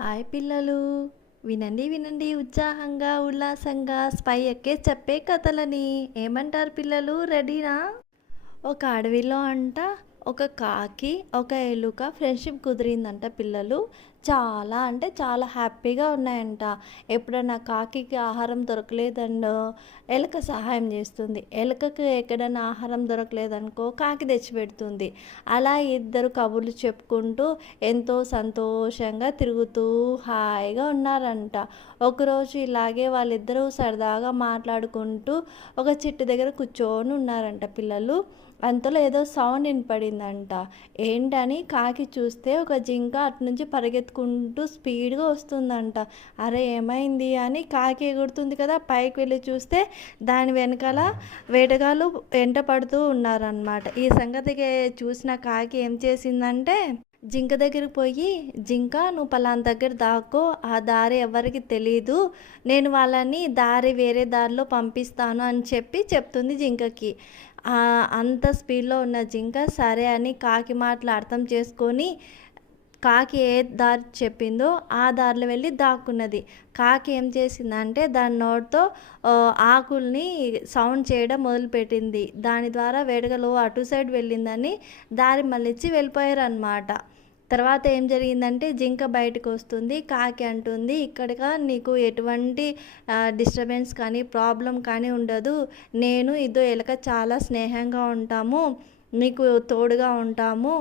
Hi పిల్లలు, వినండి వినండి ఉత్సాహంగా ఉల్లాసంగా స్పై ఎక్కే చెప్పే కథలని. ఏమంటారు పిల్లలు, రెడీనా? ఒక అడవిలో ఒక కాకి ఒక ఎలుక ఫ్రెండ్షిప్ కుదిరిందంట పిల్లలు. చాలా అంటే చాలా హ్యాపీగా ఉన్నాయంట. ఎప్పుడైనా కాకికి ఆహారం దొరకలేదండో ఎలుక సహాయం చేస్తుంది. ఎలుకకు ఎక్కడైనా ఆహారం దొరకలేదనుకో కాకి తెచ్చిపెడుతుంది. అలా ఇద్దరు కబుర్లు చెప్పుకుంటూ ఎంతో సంతోషంగా తిరుగుతూ హాయిగా ఉన్నారంట. ఒకరోజు ఇలాగే వాళ్ళిద్దరూ సరదాగా మాట్లాడుకుంటూ ఒక చెట్టు దగ్గర కూర్చొని ఉన్నారంట పిల్లలు. అంతలో ఏదో సౌండ్ వినపడిందంట. ఏంటని కాకి చూస్తే ఒక జింక అటు నుంచి పరిగెత్తుకుంటూ స్పీడ్గా వస్తుందంట. అరే ఏమైంది అని కాకి ఎగురుతుంది కదా, పైకి వెళ్ళి చూస్తే దాని వెనకాల వేటగాళ్ళు వెంట పడుతూ ఉన్నారనమాట. ఈ సంగతికి చూసిన కాకి ఏం చేసిందంటే జింక దగ్గరికి పోయి, జింక నువ్వు పలానా దగ్గర దాక్కో, ఆ దారి ఎవరికి తెలీదు, నేను వాళ్ళని వేరే దారిలో పంపిస్తాను అని చెప్తుంది జింకకి. అంత స్పీడ్లో ఉన్న జింక సరే అని కాకి మాటలు అర్థం చేసుకొని కాకి ఏ దారి చెప్పిందో ఆ దారిలో వెళ్ళి దాక్కున్నది. కాకి ఏం చేసిందంటే దాని నోటితో ఆకుల్ని సౌండ్ చేయడం మొదలుపెట్టింది. దాని ద్వారా వేడగలు అటు సైడ్ వెళ్ళిందని దారి మళ్ళించి వెళ్ళిపోయారు అన్నమాట. తర్వాత ఏం జరిగిందంటే జింక బయటకు వస్తుంది. కాకి అంటుంది, ఇక్కడగా నీకు ఎటువంటి డిస్టర్బెన్స్ కానీ ప్రాబ్లం కానీ ఉండదు, నేను ఇదో ఎలక చాలా స్నేహంగా ఉంటాము, నీకు తోడుగా ఉంటాము,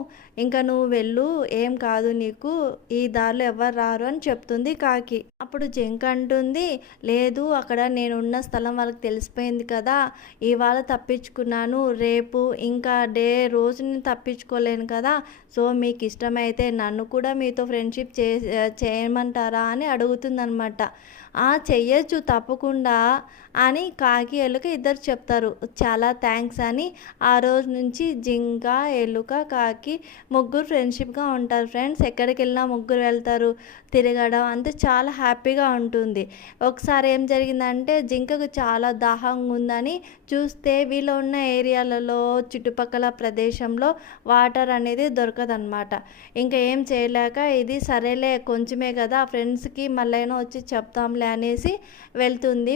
ఇంకా నువ్వు వెళ్ళు, ఏం కాదు నీకు, ఈ దారిలో ఎవరు రారు అని చెప్తుంది కాకి. అప్పుడు జింక అంటుంది, లేదు అక్కడ నేనున్న స్థలం వాళ్ళకి తెలిసిపోయింది కదా, ఇవాళ తప్పించుకున్నాను, రేపు ఇంకా రోజు నేను తప్పించుకోలేను కదా, సో మీకు ఇష్టమైతే నన్ను కూడా మీతో ఫ్రెండ్షిప్ చేయమంటారా అని అడుగుతుందనమాట. చెయ్యొచ్చు తప్పకుండా అని కాకి ఎలుక ఇద్దరు చెప్తారు. చాలా థ్యాంక్స్ అని ఆ రోజు నుంచి జింక ఎలుక కాకి ముగ్గురు ఫ్రెండ్షిప్గా ఉంటారు. ఫ్రెండ్స్ ఎక్కడికి వెళ్ళినా ముగ్గురు వెళ్తారు, తిరగడం అంతే చాలా హ్యాపీగా ఉంటుంది. ఒకసారి ఏం జరిగిందంటే జింకకు చాలా దాహంగా ఉందని చూస్తే వీళ్ళు ఉన్న ఏరియాలలో చుట్టుపక్కల ప్రదేశంలో వాటర్ అనేది దొరకదనమాట. ఇంకా ఏం చేయలేక ఇది సరేలే కొంచెమే కదా ఫ్రెండ్స్కి మళ్ళైనా వచ్చి చెప్తాంలే అనేసి వెళ్తుంది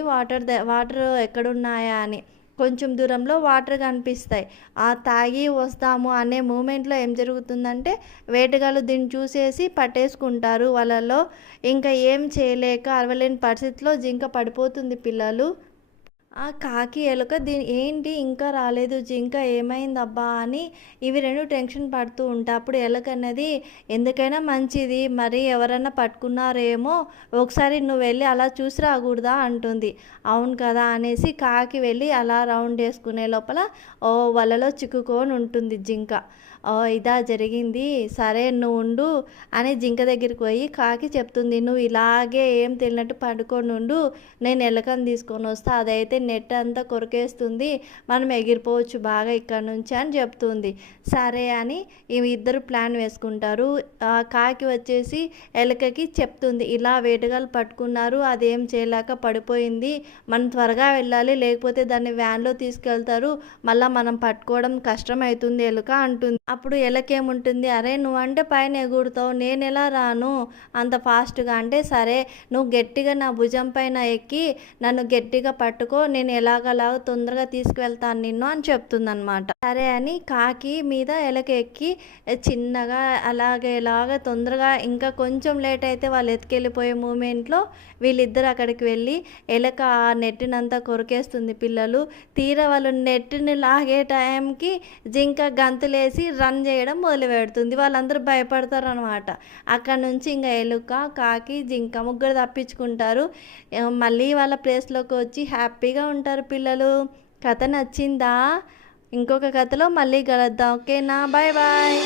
వాటర్ ఎక్కడున్నాయా అని. కొంచెం దూరంలో వాటర్ కనిపిస్తాయి. తాగి వస్తాము అనే మూమెంట్లో ఏం జరుగుతుందంటే వేటగాళ్ళు దీన్ని చూసేసి పట్టేసుకుంటారు వాళ్ళలో. ఇంకా ఏం చేయలేక అరవలేని పరిస్థితిలో జింక పడిపోతుంది పిల్లలు. కాకి ఎలుక ఏంటి ఇంకా రాలేదు జింక, ఏమైందబ్బా అని ఇవి రెండు టెన్షన్ పడుతూ ఉంటాయి. అప్పుడు ఎలుక అన్నది, ఎందుకైనా మంచిది, మరి ఎవరన్నా పట్టుకున్నారేమో, ఒకసారి నువ్వు వెళ్ళి అలా చూసి రాకూడదా అంటుంది. అవును కదా అనేసి కాకి వెళ్ళి అలా రౌండ్ వేసుకునే లోపల వలలో చిక్కుకొని ఉంటుంది జింక. ఇదా జరిగింది, సరే నువ్వు ఉండు అని జింక దగ్గరికి పోయి కాకి చెప్తుంది, నువ్వు ఇలాగే ఏం తెలియనట్టు పడుకొని ఉండు, నేను ఎలుకను తీసుకొని వస్తా, అదైతే నెట్ అంతా కొరికేస్తుంది, మనం ఎగిరిపోవచ్చు బాగా ఇక్కడ నుంచి అని చెప్తుంది. సరే అని ఇద్దరు ప్లాన్ వేసుకుంటారు. కాకి వచ్చేసి ఎలుకకి చెప్తుంది, ఇలా వేటగాళ్ళు పట్టుకున్నారు, అదేం చేయలేక పడిపోయింది, మనం త్వరగా వెళ్ళాలి, లేకపోతే దాన్ని వ్యాన్లో తీసుకెళ్తారు, మళ్ళీ మనం పట్టుకోవడం కష్టం అవుతుంది ఎలుక అంటుంది. అప్పుడు ఎలకేముంటుంది, అరే నువ్వంటే పైన ఎగురుతావు, నేను ఎలా రాను అంత ఫాస్ట్గా అంటే, సరే నువ్వు గట్టిగా నా భుజం పైన ఎక్కి నన్ను గట్టిగా పట్టుకో, నేను ఎలాగలాగ తొందరగా తీసుకువెళ్తాను నిన్ను అని చెప్తుందనమాట. సరే అని కాకి మీద ఎలక ఎక్కి చిన్నగా ఇలాగ తొందరగా, ఇంకా కొంచెం లేట్ అయితే వాళ్ళు ఎత్తుకెళ్ళిపోయే మూమెంట్లో వీళ్ళిద్దరు అక్కడికి వెళ్ళి ఎలక ఆ నెట్టినంతా కొరికేస్తుంది పిల్లలు. తీరా వాళ్ళు నెట్టిని లాగే టైంకి జింక గంతులేసి రన్ చేయడం మొదలు పెడుతుంది. వాళ్ళందరూ భయపడతారు అనమాట. అక్కడ నుంచి ఇంకా ఎలుక కాకి జింక ముగ్గురు తప్పించుకుంటారు. మళ్ళీ వాళ్ళ ప్లేస్లోకి వచ్చి హ్యాపీగా ఉంటారు పిల్లలు. కథ నచ్చిందా? ఇంకొక కథలో మళ్ళీ కలుద్దాం. ఓకేనా? Bye bye.